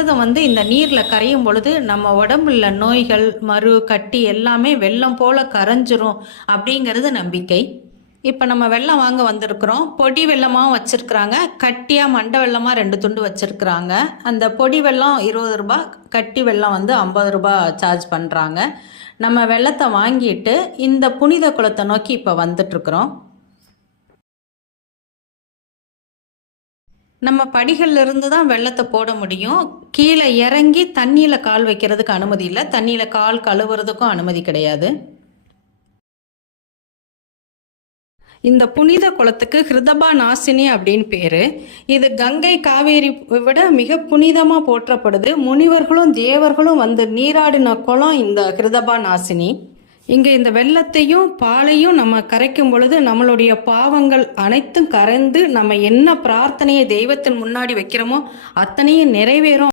நல்லதும் இந்த நீரில் கரையும் பொழுது நம்ம உடம்புல நோய்கள் மறு கட்டி எல்லாமே வெள்ளம் போல் கரைஞ்சிரும் அப்படிங்கிறது நம்பிக்கை. இப்போ நம்ம வெல்லம் வாங்க வந்திருக்கிறோம். பொடி வெல்லமாக வச்சுருக்குறாங்க, கட்டியாக மண்டை வெல்லமாக 2 துண்டு வச்சுருக்குறாங்க. அந்த பொடி வெல்லம் 20 ரூபா, கட்டி வெல்லம் 50 ரூபா சார்ஜ் பண்ணுறாங்க. நம்ம வெல்லத்தை வாங்கிட்டு இந்த புனித குளத்தை நோக்கி இப்போ வந்துட்டுருக்குறோம். நம்ம படிகளில் இருந்து தான் வெள்ளத்தை போட முடியும். கீழே இறங்கி தண்ணியில் கால் வைக்கிறதுக்கு அனுமதி இல்லை, தண்ணியில் கால் கழுவுறதுக்கும் அனுமதி கிடையாது. இந்த புனித குளத்துக்கு ஹிருதபா நாசினி அப்படின்னு பேர். இது கங்கை காவேரி விட மிக புனிதமாக போற்றப்படுது. முனிவர்களும் தேவர்களும் நீராடின குளம் இந்த ஹிருதபா நாசினி. இங்கே இந்த வெள்ளத்தையும் பாலையும் நம்ம கரைக்கும் பொழுது நம்மளுடைய பாவங்கள் அனைத்தும் கரைந்து நம்ம என்ன பிரார்த்தனையை தெய்வத்தின் முன்னாடி வைக்கிறோமோ அத்தனையும் நிறைவேறும்.